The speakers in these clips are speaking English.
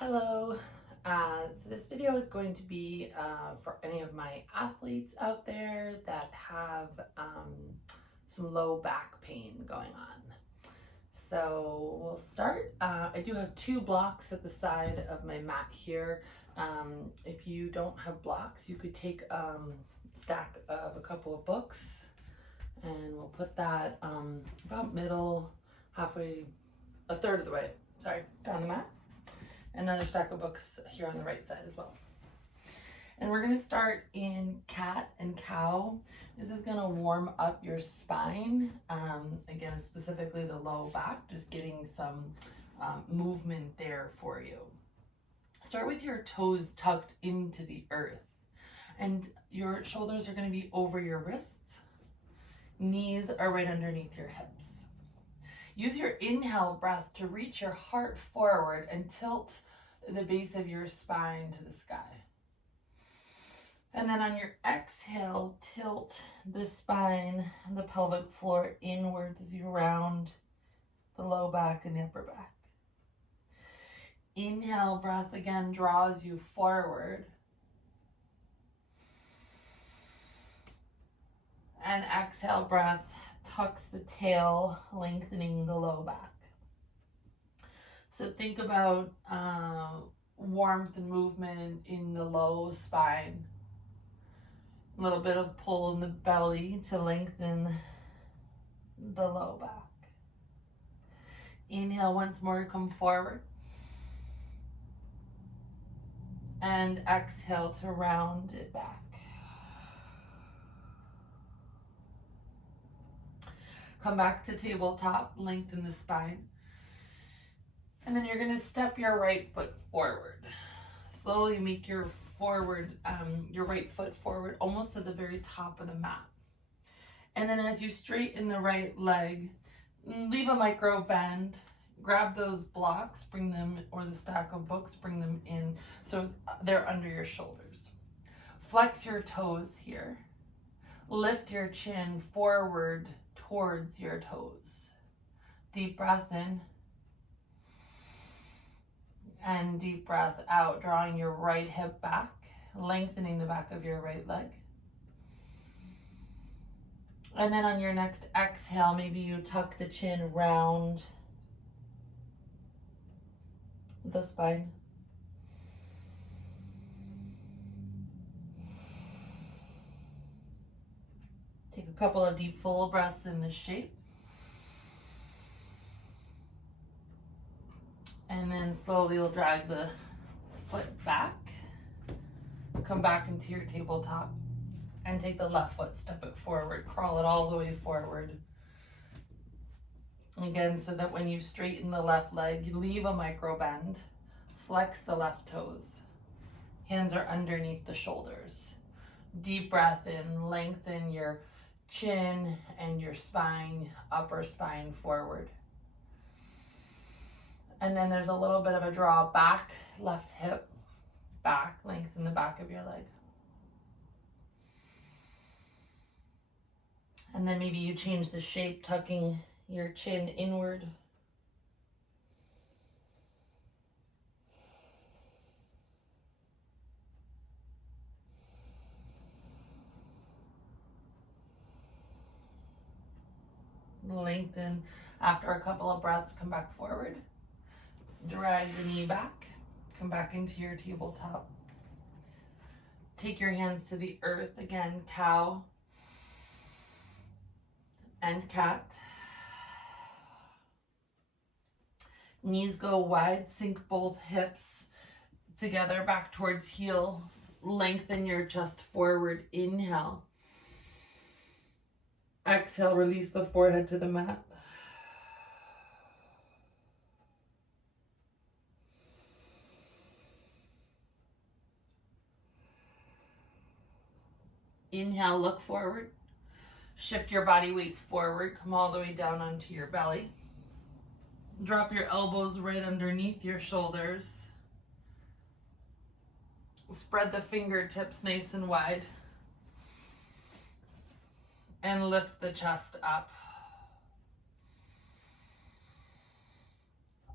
Hello. So this video is going to be for any of my athletes out there that have some low back pain going on. So we'll start. I do have two blocks at the side of my mat here. If you don't have blocks, you could take a stack of a couple of books, and we'll put that about middle, halfway, a third of the way, sorry, down the mat. Another stack of books here on the right side as well. And we're going to start in cat and cow. This is going to warm up your spine. Again, specifically the low back, just getting some movement there for you. Start with your toes tucked into the earth, and your shoulders are going to be over your wrists. Knees are right underneath your hips. Use your inhale breath to reach your heart forward and tilt the base of your spine to the sky. And then on your exhale, tilt the spine and the pelvic floor inwards as you round the low back and the upper back. Inhale breath again draws you forward. And exhale breath tucks the tail, lengthening the low back. So think about warmth and movement in the low spine. A little bit of pull in the belly to lengthen the low back. Inhale once more, come forward. And exhale to round it back. Come back to tabletop, lengthen the spine. And then you're going to step your right foot forward. Slowly make your right foot forward, almost to the very top of the mat. And then as you straighten the right leg, leave a micro bend. Grab those blocks, bring them, or the stack of books, bring them in so they're under your shoulders. Flex your toes here. Lift your chin forward towards your toes. Deep breath in. And deep breath out, drawing your right hip back, lengthening the back of your right leg. And then on your next exhale, maybe you tuck the chin round the spine. Take a couple of deep full breaths in this shape. And then slowly you'll drag the foot back. Come back into your tabletop and take the left foot, step it forward, crawl it all the way forward. Again, so that when you straighten the left leg, you leave a micro bend, flex the left toes. Hands are underneath the shoulders. Deep breath in, lengthen your chin and your spine, upper spine forward. And then there's a little bit of a draw back, left hip back, lengthen the back of your leg. And then maybe you change the shape, tucking your chin inward. Lengthen. After a couple of breaths, come back forward. Drag the knee back. Come back into your tabletop. Take your hands to the earth again, cow and cat. Knees go wide, sink both hips together back towards heels. Lengthen your chest forward, inhale. Exhale, release the forehead to the mat. Inhale, look forward. Shift your body weight forward. Come all the way down onto your belly. Drop your elbows right underneath your shoulders. Spread the fingertips nice and wide. And lift the chest up.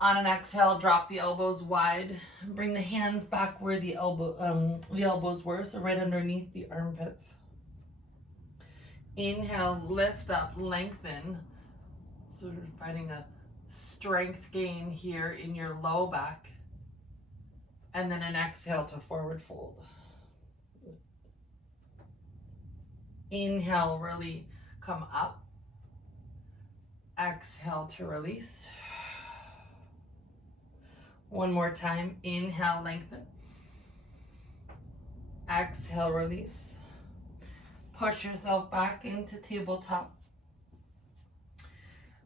On an exhale, drop the elbows wide. Bring the hands back where the elbows were, so right underneath the armpits. Inhale, lift up, lengthen. So you're finding a strength gain here in your low back. And then an exhale to forward fold. Inhale, really come up. Exhale to release. One more time. Inhale, lengthen. Exhale, release. Push yourself back into tabletop.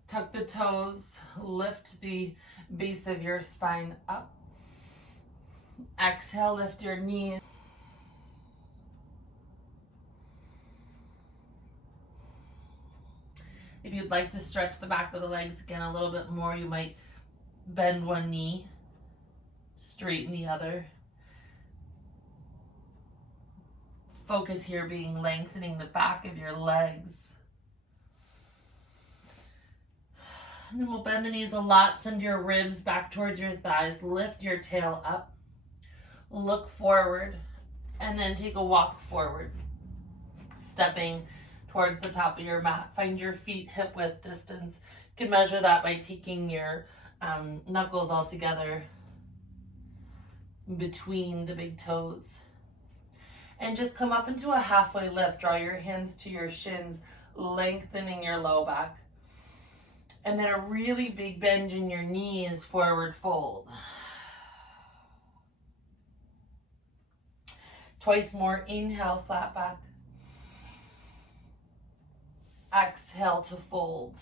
Tuck the toes. Lift the base of your spine up. Exhale, lift your knees. If you'd like to stretch the back of the legs again a little bit more, you might bend one knee, straighten the other. Focus here being lengthening the back of your legs. And then we'll bend the knees a lot, send your ribs back towards your thighs, lift your tail up, look forward, and then take a walk forward, stepping towards the top of your mat. Find your feet hip width distance. You can measure that by taking your knuckles all together between the big toes. And just come up into a halfway lift. Draw your hands to your shins, lengthening your low back. And then a really big bend in your knees, forward fold. Twice more. Inhale, flat back. Exhale to fold.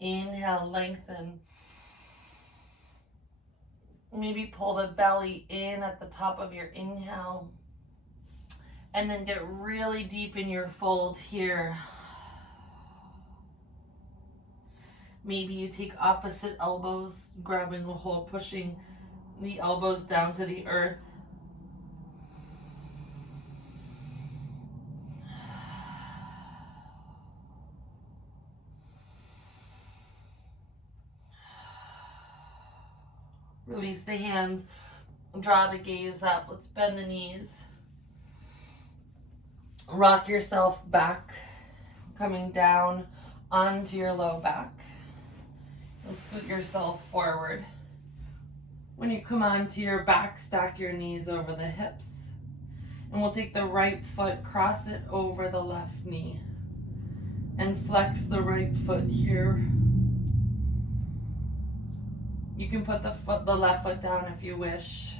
Inhale, lengthen. Maybe pull the belly in at the top of your inhale. And then get really deep in your fold here. Maybe you take opposite elbows, grabbing the hold, pushing the elbows down to the earth. Release the hands, draw the gaze up. Let's bend the knees. Rock yourself back, coming down onto your low back. You'll scoot yourself forward. When you come onto your back, stack your knees over the hips. And we'll take the right foot, cross it over the left knee, and flex the right foot here. You can put the left foot down if you wish.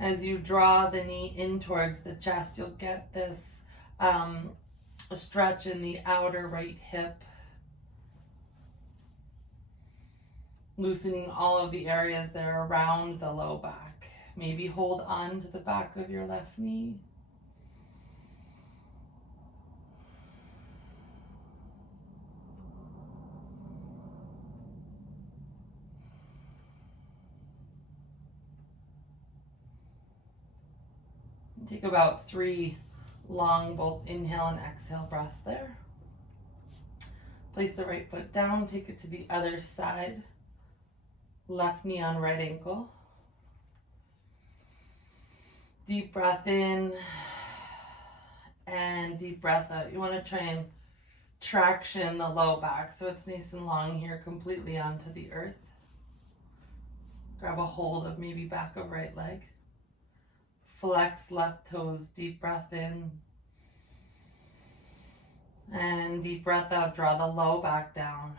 As you draw the knee in towards the chest, you'll get this stretch in the outer right hip, loosening all of the areas there around the low back. Maybe hold on to the back of your left knee. Take about 3 long, both inhale and exhale breaths there. Place the right foot down, take it to the other side. Left knee on right ankle. Deep breath in and deep breath out. You want to try and traction the low back so it's nice and long here, completely onto the earth. Grab a hold of maybe back of right leg. Flex left toes, deep breath in. And deep breath out, draw the low back down.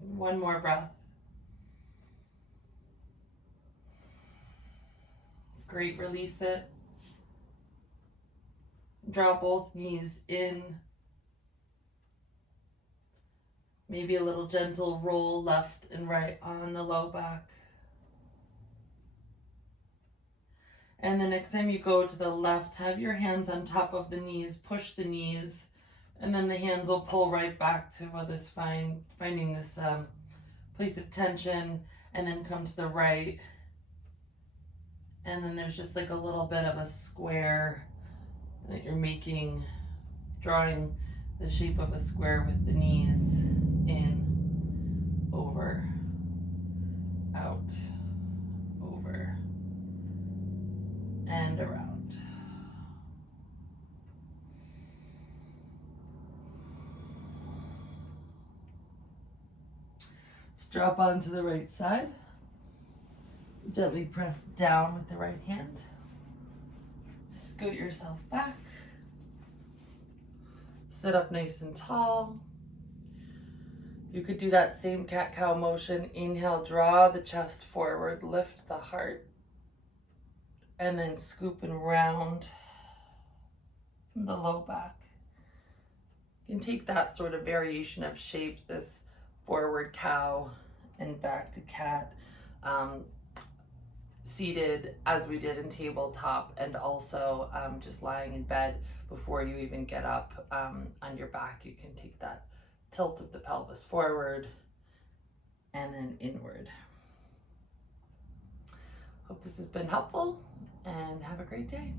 One more breath. Great, release it. Draw both knees in. Maybe a little gentle roll left and right on the low back. And the next time you go to the left, have your hands on top of the knees, push the knees, And then the hands will pull right back to this finding this place of tension, and then come to the right. And then there's just like a little bit of a square that you're making, drawing the shape of a square with the knees in, over, out, over, and around. Let's drop onto the right side. Gently press down with the right hand. Scoot yourself back. Sit up nice and tall. You could do that same cat-cow motion. Inhale, draw the chest forward, lift the heart, and then scoop and round the low back. You can take that sort of variation of shapes, this forward cow and back to cat, seated as we did in tabletop, and also just lying in bed before you even get up on your back. You can take that tilt of the pelvis forward and then inward. Hope this has been helpful, and have a great day.